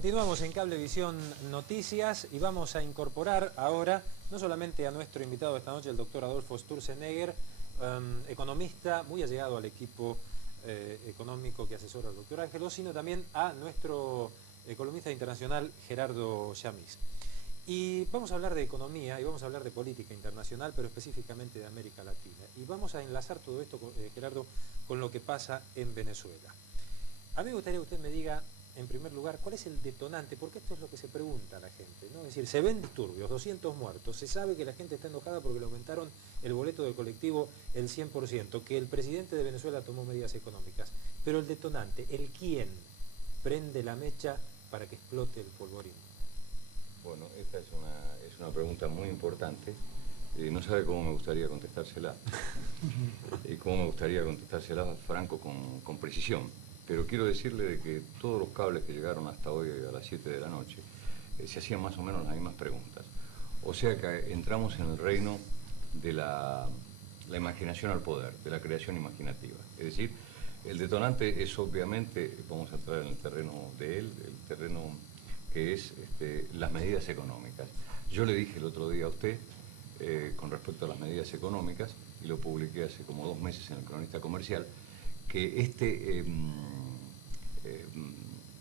Continuamos en Cablevisión Noticias y vamos a incorporar ahora no solamente a nuestro invitado de esta noche, el doctor Adolfo Sturzenegger, economista muy allegado al equipo económico que asesora al doctor Ángelo, sino también a nuestro columnista internacional Gerardo Yamís. Y vamos a hablar de economía y vamos a hablar de política internacional, pero específicamente de América Latina. Y vamos a enlazar todo esto, Gerardo, con lo que pasa en Venezuela. A mí me gustaría que usted me diga, en primer lugar, ¿cuál es el detonante? Porque esto es lo que se pregunta a la gente, ¿no? Es decir, se ven disturbios, 200 muertos, se sabe que la gente está enojada porque le aumentaron el boleto del colectivo el 100%, que el presidente de Venezuela tomó medidas económicas. Pero el detonante, el quién prende la mecha para que explote el polvorín. Bueno, esta es una pregunta muy importante. No sabe cómo me gustaría contestársela. Y cómo me gustaría contestársela, Franco, con precisión. Pero quiero decirle de que todos los cables que llegaron hasta hoy a las 7 de la noche se hacían más o menos las mismas preguntas. O sea que entramos en el reino de la imaginación al poder, de la creación imaginativa. Es decir, el detonante es obviamente, vamos a entrar en el terreno de él, el terreno que es las medidas económicas. Yo le dije el otro día a usted, con respecto a las medidas económicas, y lo publiqué hace como 2 meses en el Cronista Comercial, que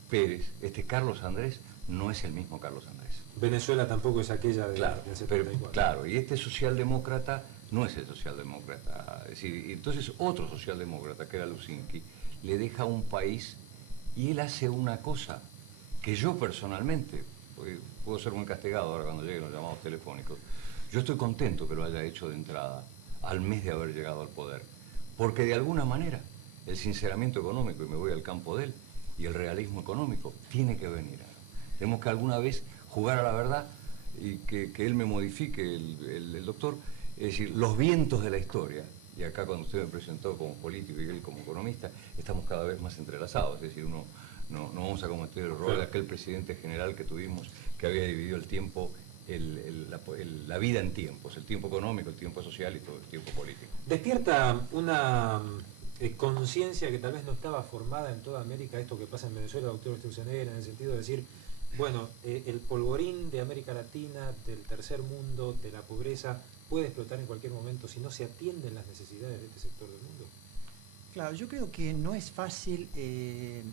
Pérez, Carlos Andrés, no es el mismo Carlos Andrés. Venezuela tampoco es aquella del 74. Claro, y este socialdemócrata no es el socialdemócrata. Es decir, entonces otro socialdemócrata, que era Lusinki, le deja un país y él hace una cosa que yo personalmente, porque puedo ser muy castigado ahora cuando lleguen los llamados telefónicos, yo estoy contento que lo haya hecho de entrada, al mes de haber llegado al poder, porque de alguna manera el sinceramiento económico, y me voy al campo de él, y el realismo económico, tiene que venir. Tenemos que alguna vez jugar a la verdad y que él me modifique, el doctor, es decir, los vientos de la historia. Y acá cuando usted me presentó como político y él como economista, estamos cada vez más entrelazados, es decir, no vamos a cometer el error de aquel presidente general que tuvimos, que había dividido el tiempo, la vida en tiempos, el tiempo económico, el tiempo social y todo el tiempo político. Despierta una conciencia que tal vez no estaba formada en toda América, esto que pasa en Venezuela, doctor Sturzenegger, en el sentido de decir, bueno, el polvorín de América Latina, del tercer mundo, de la pobreza, puede explotar en cualquier momento si no se atienden las necesidades de este sector del mundo. Claro, yo creo que no es fácil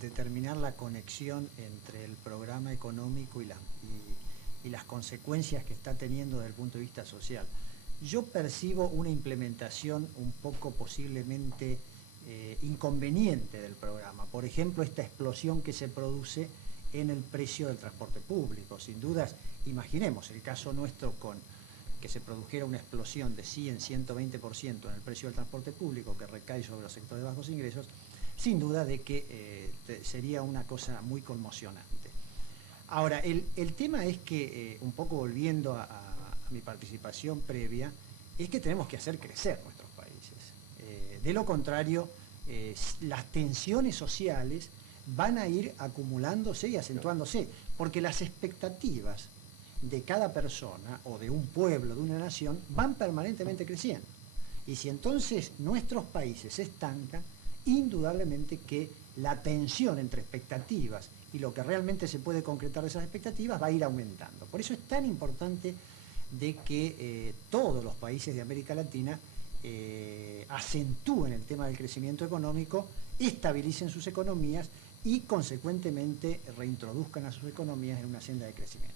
determinar la conexión entre el programa económico y las consecuencias que está teniendo desde el punto de vista social. Yo percibo una implementación un poco posiblemente inconveniente del programa. Por ejemplo, esta explosión que se produce en el precio del transporte público. Sin dudas, imaginemos el caso nuestro con que se produjera una explosión de 100, 120% en el precio del transporte público que recae sobre los sectores de bajos ingresos, sin duda de que sería una cosa muy conmocionante. Ahora, el tema es que, un poco volviendo a mi participación previa, es que tenemos que hacer crecer nuestros países. De lo contrario, las tensiones sociales van a ir acumulándose y acentuándose, porque las expectativas de cada persona o de un pueblo, de una nación, van permanentemente creciendo. Y si entonces nuestros países se estancan, indudablemente que la tensión entre expectativas y lo que realmente se puede concretar de esas expectativas va a ir aumentando. Por eso es tan importante de que todos los países de América Latina acentúen el tema del crecimiento económico, estabilicen sus economías y consecuentemente reintroduzcan a sus economías en una senda de crecimiento.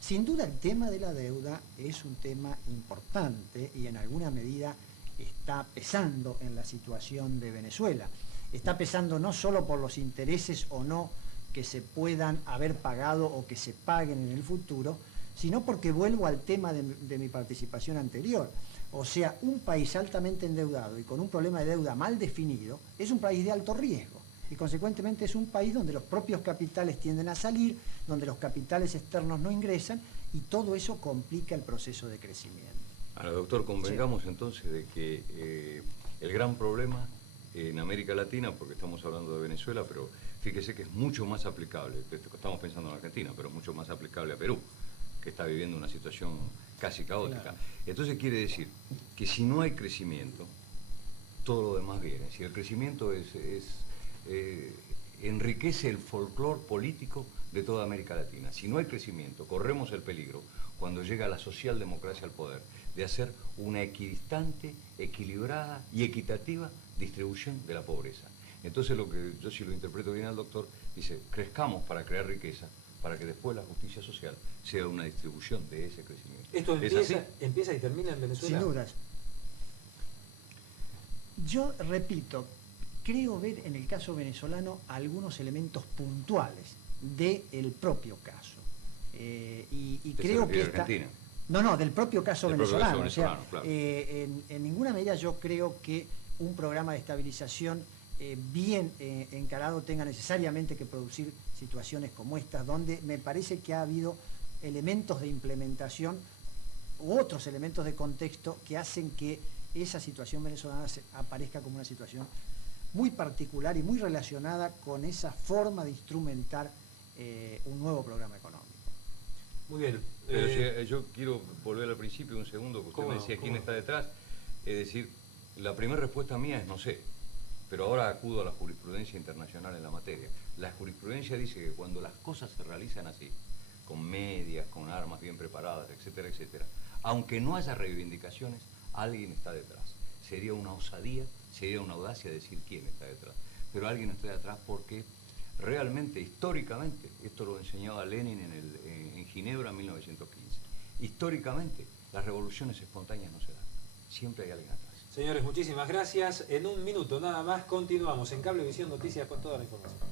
Sin duda el tema de la deuda es un tema importante y en alguna medida está pesando en la situación de Venezuela. Está pesando no solo por los intereses o no que se puedan haber pagado o que se paguen en el futuro, sino porque vuelvo al tema de mi participación anterior. O sea, un país altamente endeudado y con un problema de deuda mal definido es un país de alto riesgo. Y consecuentemente es un país donde los propios capitales tienden a salir, donde los capitales externos no ingresan y todo eso complica el proceso de crecimiento. Ahora, doctor, convengamos entonces de que el gran problema en América Latina, porque estamos hablando de Venezuela, pero fíjese que es mucho más aplicable, estamos pensando en Argentina, pero mucho más aplicable a Perú, que está viviendo una situación casi caótica. Claro. Entonces quiere decir que si no hay crecimiento, todo lo demás viene. Si el crecimiento enriquece el folclore político de toda América Latina. Si no hay crecimiento, corremos el peligro, cuando llega la socialdemocracia al poder, de hacer una equidistante, equilibrada y equitativa distribución de la pobreza. Entonces, lo que yo, si lo interpreto bien al doctor, dice, crezcamos para crear riqueza, para que después la justicia social sea una distribución de ese crecimiento. ¿Esto empieza y termina en Venezuela? Sin dudas. Yo repito, creo ver en el caso venezolano algunos elementos puntuales del propio caso. Y creo que esta... Argentina. No, del propio caso venezolano. Propio caso venezolano, claro. En ninguna medida yo creo que un programa de estabilización bien encarado tenga necesariamente que producir situaciones como estas, donde me parece que ha habido elementos de implementación u otros elementos de contexto que hacen que esa situación venezolana aparezca como una situación muy particular y muy relacionada con esa forma de instrumentar un nuevo programa económico. Muy bien. Pero si, yo quiero volver al principio un segundo, que usted me decía quién está detrás. Es decir, la primera respuesta mía es no sé, pero ahora acudo a la jurisprudencia internacional en la materia. La jurisprudencia dice que cuando las cosas se realizan así, con medias, con armas bien preparadas, etcétera, etcétera, aunque no haya reivindicaciones, alguien está detrás. Sería una osadía, sería una audacia decir quién está detrás. Pero alguien está detrás porque realmente, históricamente, esto lo enseñaba Lenin en Ginebra en 1915, históricamente las revoluciones espontáneas no se dan. Siempre hay alguien atrás. Señores, muchísimas gracias. En un minuto nada más continuamos en Cablevisión Noticias con toda la información.